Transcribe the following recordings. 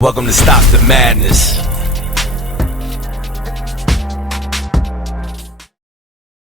Welcome to Stop the Madness.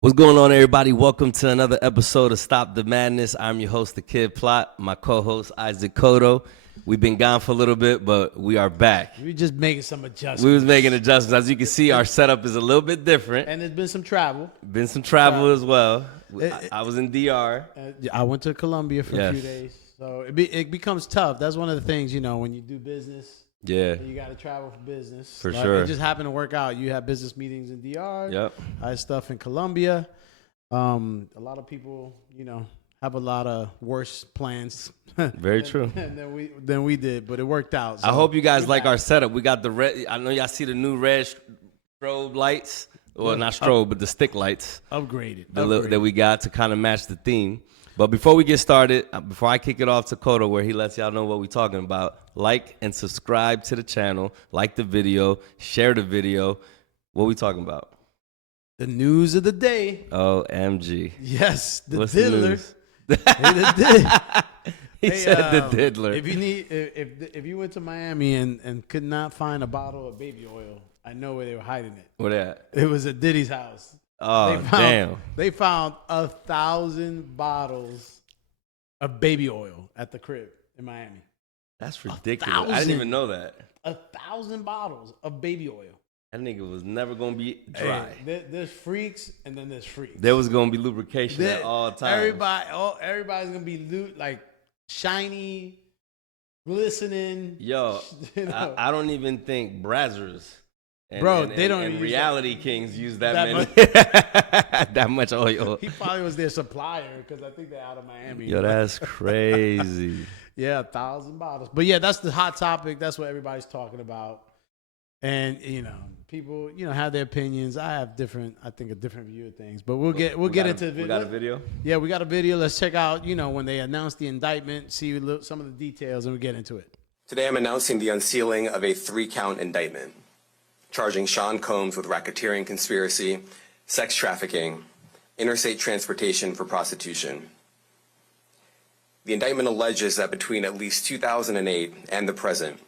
What's going on, everybody? Welcome to another episode of Stop the Madness. I'm your host, The Kid Plot. My co-host, Isaac Cotto. We've been gone for a little bit, but we are back. We're just making some adjustments. We was making adjustments. As you can see, our setup is a little bit different. And there's been some travel. Been some travel as well. I was in DR. I went to Colombia for a few days. So it becomes tough. That's one of the things, you know, when you do business. Yeah. You got to travel for business. For sure. It just happened to work out. You have business meetings in DR. Yep. I had stuff in Colombia. A lot of people, you know, have a lot of worse plans. Very true. than we did, but it worked out. So I hope you guys like our setup. We got the red. I know y'all see the new red strobe lights. Well, not strobe, but the stick lights. Upgraded. That we got to kind of match the theme. But before we get started, before I kick it off to Cotto, where he lets y'all know what we're talking about, like and subscribe to the channel, like the video, share the video. What we talking about? The news of the day. OMG. Yes, the What's diddler. The news? He said the diddler. If you need, if you went to Miami and could not find a bottle of baby oil, I know where they were hiding it. Where that? It was at Diddy's house. Oh, damn. They found 1,000 bottles of baby oil at the crib in Miami. That's ridiculous. I didn't even know that. 1,000 bottles of baby oil. That nigga was never going to be dry. Hey, there's freaks and then there's freaks. There was going to be lubrication at all times. Everybody's going to be like shiny, glistening. Yo, you know? I don't even think Brazzers they don't and use Reality Kings use that many much. that much oil. He probably was their supplier because I think they're out of Miami. Yo, that's crazy. Yeah, 1,000 bottles. But yeah, that's the hot topic. That's what everybody's talking about. And you know, people, you know, have their opinions. I have a different view of things. But we'll get into the video. We got a video? Yeah, we got a video. Let's check out, you know, when they announced the indictment, see some of the details, and we'll get into it. Today I'm announcing the unsealing of a 3-count indictment, charging Sean Combs with racketeering conspiracy, sex trafficking, interstate transportation for prostitution. The indictment alleges that between at least 2008 and the present,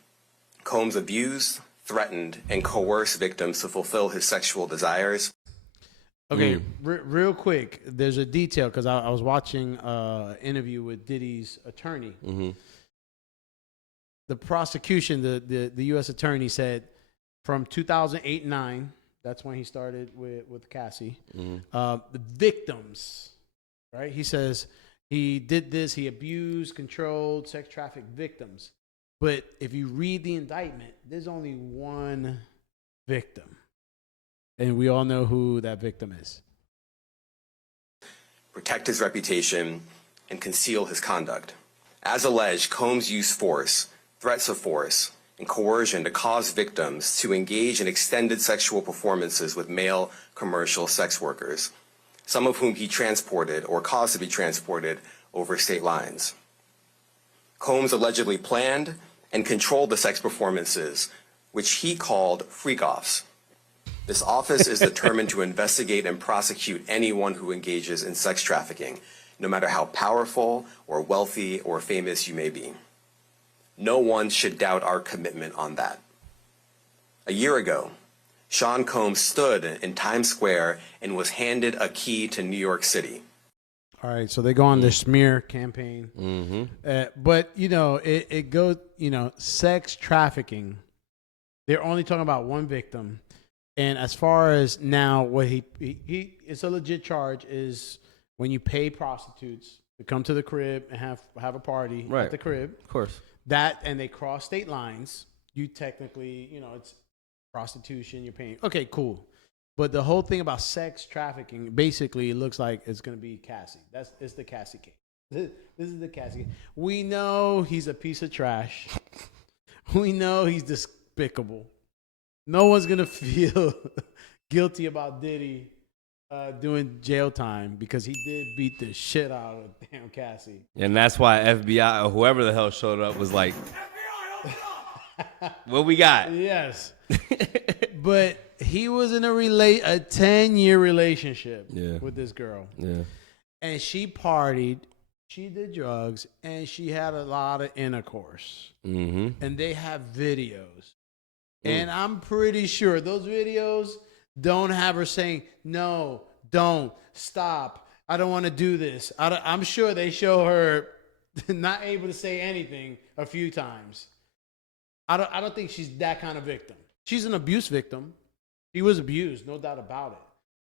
Combs abused, threatened, and coerced victims to fulfill his sexual desires. Okay, real quick, there's a detail because I was watching an interview with Diddy's attorney. Mm-hmm. The prosecution, the U.S. attorney said from 2008-9, that's when he started with Cassie, the victims, right? He says he did this, he abused, controlled, sex trafficked victims. But if you read the indictment, there's only one victim. And we all know who that victim is. Protect his reputation and conceal his conduct. As alleged, Combs used force, threats of force, and coercion to cause victims to engage in extended sexual performances with male commercial sex workers, some of whom he transported or caused to be transported over state lines. Combs allegedly planned and controlled the sex performances, which he called freak-offs. This office is determined to investigate and prosecute anyone who engages in sex trafficking, no matter how powerful or wealthy or famous you may be. No one should doubt our commitment on that. A year ago, Sean Combs stood in Times Square and was handed a key to New York City. All right, so they go on the smear campaign. Mm-hmm. But, you know, it goes, you know, sex trafficking. They're only talking about one victim. And as far as now, what he it's a legit charge is when you pay prostitutes to come to the crib and have a party at the crib. Of course. That, and they cross state lines, you technically, you know, it's prostitution, you're paying. Okay, cool. But the whole thing about sex trafficking, basically, it looks like it's going to be Cassie. It's the Cassie case. This is the Cassie case. We know he's a piece of trash. We know he's despicable. No one's going to feel guilty about Diddy doing jail time because he did beat the shit out of damn Cassie. And that's why FBI or whoever the hell showed up was like, what we got? Yes. But he was in a 10-year relationship with this girl. Yeah. And she partied she did drugs and she had a lot of intercourse. Mm-hmm. And they have videos. And I'm pretty sure those videos don't have her saying, no, don't, stop. I don't want to do this. I'm sure they show her not able to say anything a few times. I don't think she's that kind of victim. She's an abuse victim. She was abused, no doubt about it.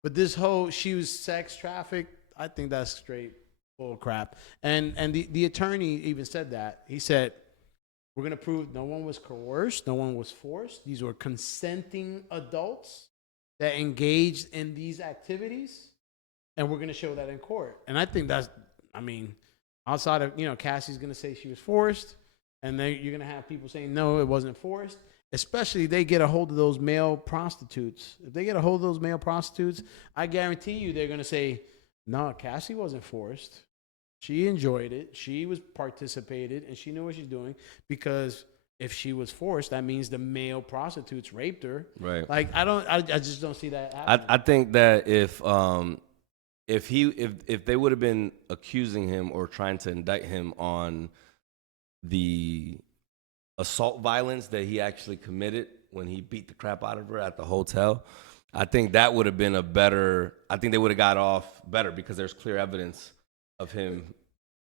But this whole, she was sex trafficked, I think that's straight bull crap. And the attorney even said that. He said, we're going to prove no one was coerced, no one was forced. These were consenting adults that engaged in these activities. And we're going to show that in court. And I think that's, I mean, outside of, Cassie's going to say she was forced. And then you're going to have people saying, no, it wasn't forced. Especially if they get a hold of those male prostitutes. If they get a hold of those male prostitutes, I guarantee you they're going to say, no, Cassie wasn't forced. She enjoyed it. She was participated, and she knew what she's doing. Because if she was forced, that means the male prostitutes raped her. Right. Like I just don't see that happening. I think that if they would have been accusing him or trying to indict him on the assault violence that he actually committed when he beat the crap out of her at the hotel, I think that would have been I think they would have got off better because there's clear evidence of him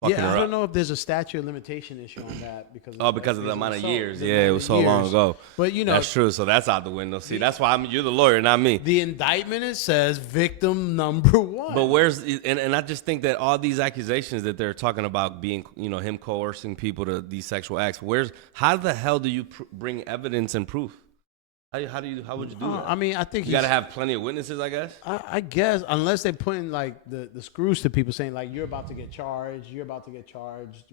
fucking her up. I don't know if there's a statute of limitation issue on that because of the amount of years. Yeah, it was so long ago. But that's true. So that's out the window. See, that's why you're the lawyer, not me. The indictment, it says victim number 1. But and I just think that all these accusations that they're talking about being, him coercing people to these sexual acts, how the hell do you bring evidence and proof? How would you do that? I mean, I think you got to have plenty of witnesses, I guess. I guess, unless they put in like the screws to people saying like, you're about to get charged.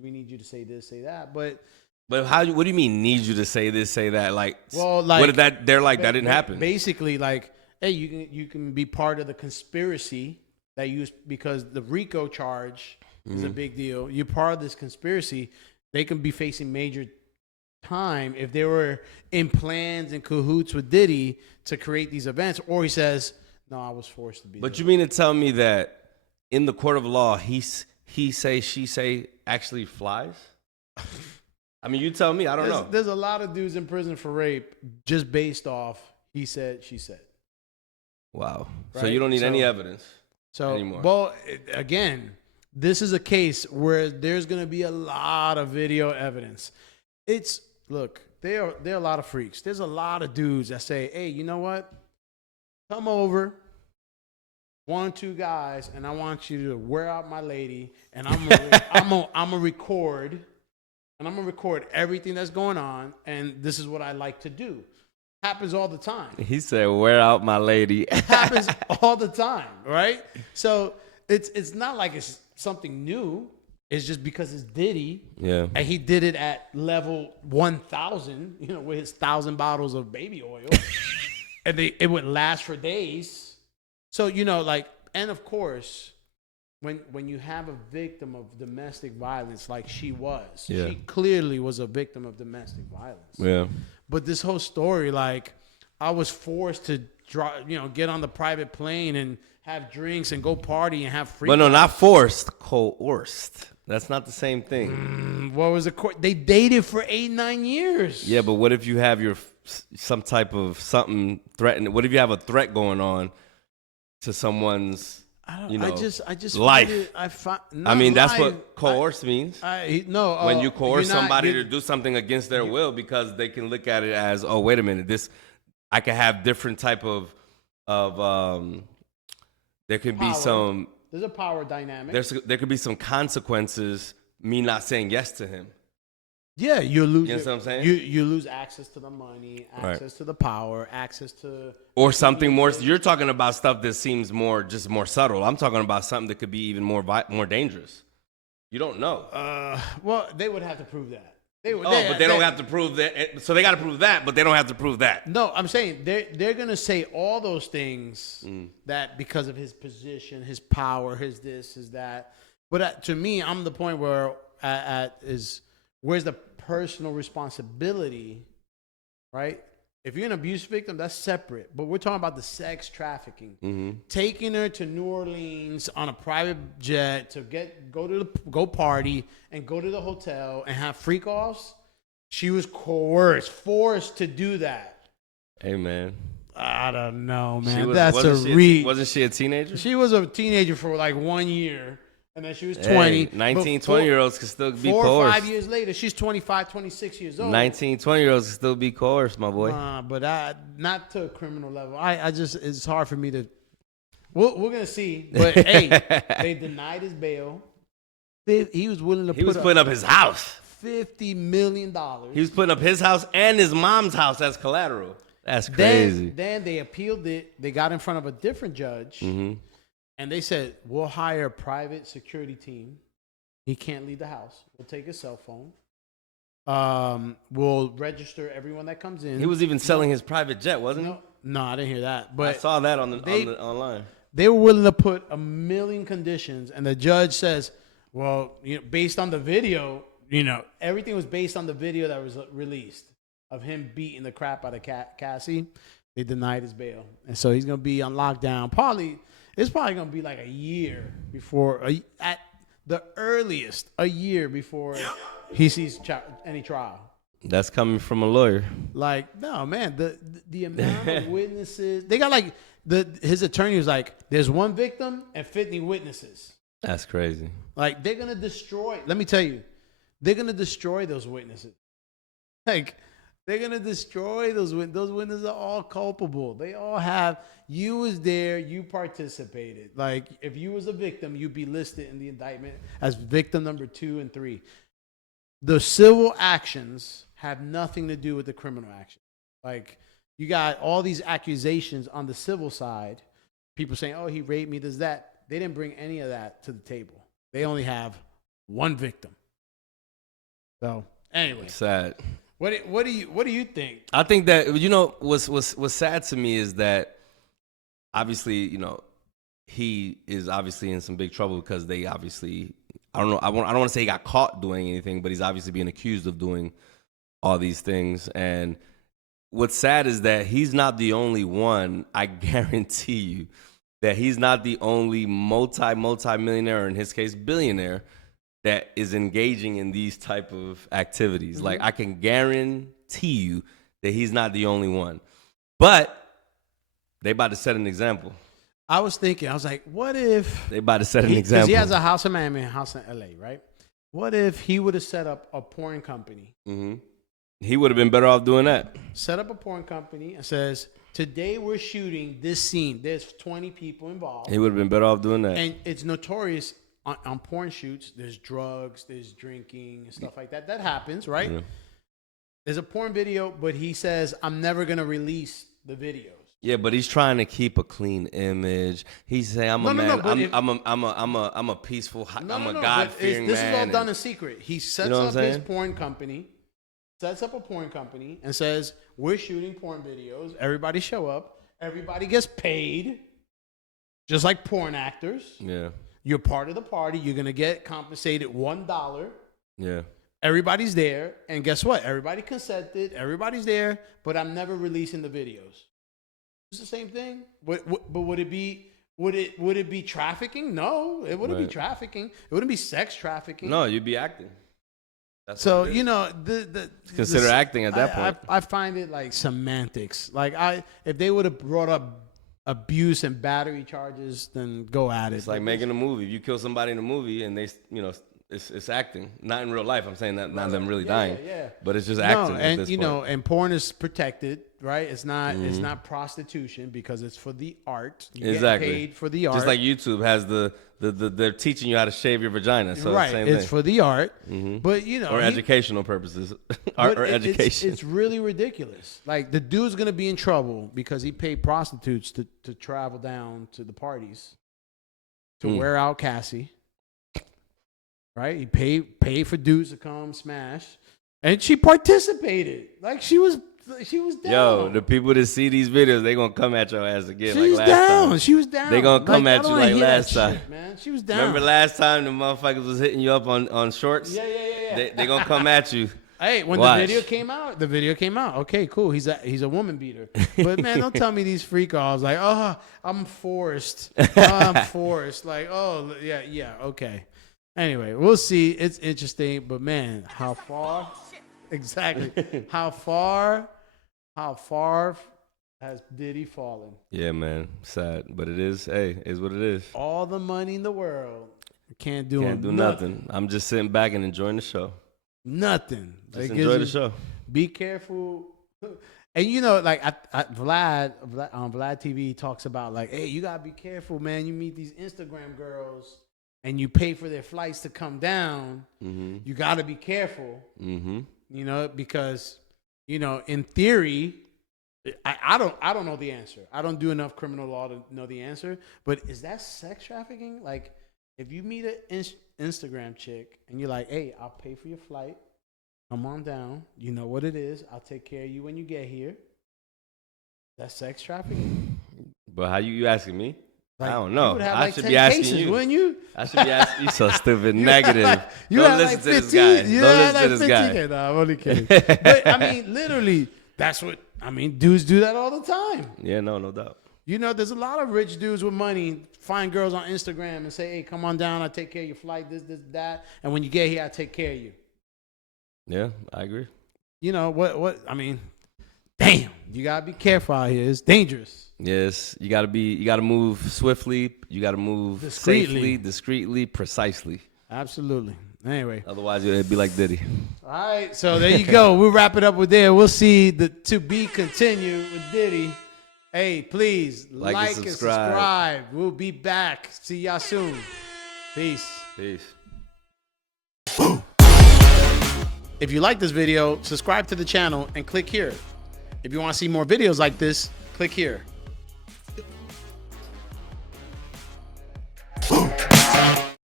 We need you to say this, say that. But what do you mean need you to say this, say that? Like, well, like what did that? They're like that didn't happen. Basically, like, hey, you can be part of the conspiracy that because the RICO charge is a big deal. You're part of this conspiracy. They can be facing major time if they were in plans and cahoots with Diddy to create these events, or he says, no, I was forced to be. But you mean to tell me that in the court of law, he say, she say actually flies? I mean, you tell me. I don't know. There's a lot of dudes in prison for rape just based off he said, she said. Wow. Right? So you don't need any evidence anymore. Well, again, this is a case where there's going to be a lot of video evidence. Look, there are a lot of freaks. There's a lot of dudes that say, hey, you know what? Come over, 1 or 2 guys, and I want you to wear out my lady, and I'm gonna record, and I'm gonna record everything that's going on, and this is what I like to do. Happens all the time. He said, wear out my lady. It happens all the time, right? So it's not like it's something new. It's just because it's Diddy. Yeah. And he did it at level 1,000, with his 1,000 bottles of baby oil. And it would last for days. So, and of course, when you have a victim of domestic violence like she was, she clearly was a victim of domestic violence. Yeah. But this whole story, like, I was forced to get on the private plane and have drinks and go party and have free. But no, not forced, coerced. That's not the same thing. What was the court? They dated for 8-9 years. Yeah, but what if you have some type of something threatening? What if you have a threat going on to someone's life? That's what coerce means. When you coerce somebody to do something against their will because they can look at it as, oh, wait a minute, I can have different type of there can be some. There's a power dynamic. There could be some consequences. Me not saying yes to him. Yeah, you lose. You know what I'm saying? You lose access to the money, access to the power, access to or something more. You're talking about stuff that seems more subtle. I'm talking about something that could be even more dangerous. You don't know. Well, they would have to prove that. But they don't have to prove that. So they got to prove that, but they don't have to prove that. No, I'm saying they're gonna say all those things that because of his position, his power, his this, his that. But to me, I'm the point where where's the personal responsibility, right? If you're an abuse victim, that's separate. But we're talking about the sex trafficking. Mm-hmm. Taking her to New Orleans on a private jet to go party and go to the hotel and have freak offs. She was coerced, forced to do that. Hey, man. I don't know, man. Wasn't she a teenager? She was a teenager for like 1 year. And then she was 20. 19, 20-year-olds can still be coerced. 4 or 5 years later, she's 25, 26 years old. 19, 20-years-olds can still be coerced, my boy. But not to a criminal level. I just, it's hard for me to. We're going to see. But, hey, they denied his bail. He was willing to putting up his house. $50 million. He was putting up his house and his mom's house as collateral. That's crazy. Then they appealed it. They got in front of a different judge. Mm-hmm. And they said, we'll hire a private security team. He can't leave the house. We'll take his cell phone. We'll register everyone that comes in. He was even selling his private jet, wasn't he? No, I didn't hear that. But I saw that on online. They were willing to put a million conditions, and the judge says, well, based on the video, everything was based on the video that was released of him beating the crap out of Cassie. They denied his bail. And so he's going to be on lockdown. It's probably going to be like a year before, at the earliest, a year before he sees any trial. That's coming from a lawyer. Like, no, man, the amount of witnesses. They got like, his attorney was like, there's one victim and 50 witnesses. That's crazy. Like, they're going to destroy, let me tell you, they're going to destroy those witnesses. Like, they're going to destroy those witnesses. Those witnesses are all culpable. They all have, you was there, you participated. Like, if you was a victim, you'd be listed in the indictment as victim number 2 and 3. The civil actions have nothing to do with the criminal action. Like, you got all these accusations on the civil side. People saying, oh, he raped me, this, that. They didn't bring any of that to the table. They only have one victim. So, anyway. Sad. What do you think? I think that what's sad to me is that obviously he is obviously in some big trouble because they obviously I don't want to say he got caught doing anything, but he's obviously being accused of doing all these things. And what's sad is that he's not the only one. I guarantee you that he's not the only multi-millionaire, or in his case billionaire, that is engaging in these type of activities. Mm-hmm. Like, I can guarantee you that he's not the only one. But they about to set an example. I was like, what if... They about to set an example. Because he has a house in Miami and a house in L.A., right? What if he would have set up a porn company? Mm-hmm. He would have been better off doing that. Set up a porn company and says, today we're shooting this scene. There's 20 people involved. He would have been better off doing that. And it's notorious... On porn shoots, there's drugs, there's drinking, and stuff like that. That happens, right? Yeah. There's a porn video, but he says, I'm never going to release the videos. Yeah, but he's trying to keep a clean image. He's saying, I'm a peaceful, I'm a God-fearing man. This is all done in secret. He sets up his porn company, and says, we're shooting porn videos. Everybody show up. Everybody gets paid, just like porn actors. Yeah. You're part of the party. You're going to get compensated $1. Yeah. Everybody's there. And guess what? Everybody consented. Everybody's there. But I'm never releasing the videos. It's the same thing. But would it be trafficking? No, it wouldn't be trafficking. It wouldn't be sex trafficking. No, you'd be acting. That's so, consider acting at that point. I find it like semantics. Like, if they would have brought up abuse and battery charges, then go at it. It's like making a movie. If you kill somebody in a movie and they, it's acting. Not in real life. I'm saying that not them really dying. Yeah. But it's just acting. And and porn is protected, right? It's not prostitution because it's for the art. You get paid for the art. Just like YouTube has they're teaching you how to shave your vagina. So right. Same it's thing. for the art. Mm-hmm. But or educational purposes. Art or education. It's really ridiculous. Like, the dude's gonna be in trouble because he paid prostitutes to travel down to the parties to wear out Cassie. Right? He paid for dudes to come smash. And she participated. Like, she was down. Yo, the people that see these videos, they gonna come at your ass again. She was down. She was down. They gonna come at you like last time. Shit, man. She was down. Remember last time the motherfuckers was hitting you up on shorts? Yeah. They gonna come at you. Hey, when Watch. the video came out. Okay, cool. He's a woman beater. But man, don't tell me these freak offs like, oh, I'm forced. Oh, I'm forced. Like, oh yeah, okay. Anyway, we'll see. It's interesting, but man, how far? Exactly. How far has Diddy fallen? Yeah, man. Sad, but it is. Hey, is what it is. All the money in the world, can't do nothing. I'm just sitting back and enjoying the show. Nothing. Just enjoy the show. Be careful. And you know, like Vlad TV talks about like, hey, you gotta be careful, man. You meet these Instagram girls and you pay for their flights to come down. Mm-hmm. You gotta be careful. Mm-hmm. You know, because you know, in theory, I don't know the answer. I don't do enough criminal law to know the answer. But is that sex trafficking? Like, if you meet an Instagram chick and you're like, hey, I'll pay for your flight. Come on down. You know what it is. I'll take care of you when you get here. That's sex trafficking. But how you asking me? Like, I don't know. Have, I like, should be asking cases, you. Wouldn't you? I should be asking you. So stupid. Negative. Don't listen to this guy. Don't listen to this guy. No, I'm only kidding. But I mean, literally, that's what I mean. Dudes do that all the time. Yeah, no doubt. You know, there's a lot of rich dudes with money find girls on Instagram and say, hey, come on down. I'll take care of your flight, this, that. And when you get here, I'll take care of you. Yeah, I agree. You know, what I mean, damn, you got to be careful out here. It's dangerous. Yes, you got to move swiftly. You got to move safely, discreetly, precisely. Absolutely. Anyway. Otherwise, it'd be like Diddy. All right, so there you go. We'll wrap it up with there. We'll see the to be continued with Diddy. Hey, please like and subscribe. We'll be back. See y'all soon. Peace. If you like this video, subscribe to the channel and click here. If you want to see more videos like this, click here.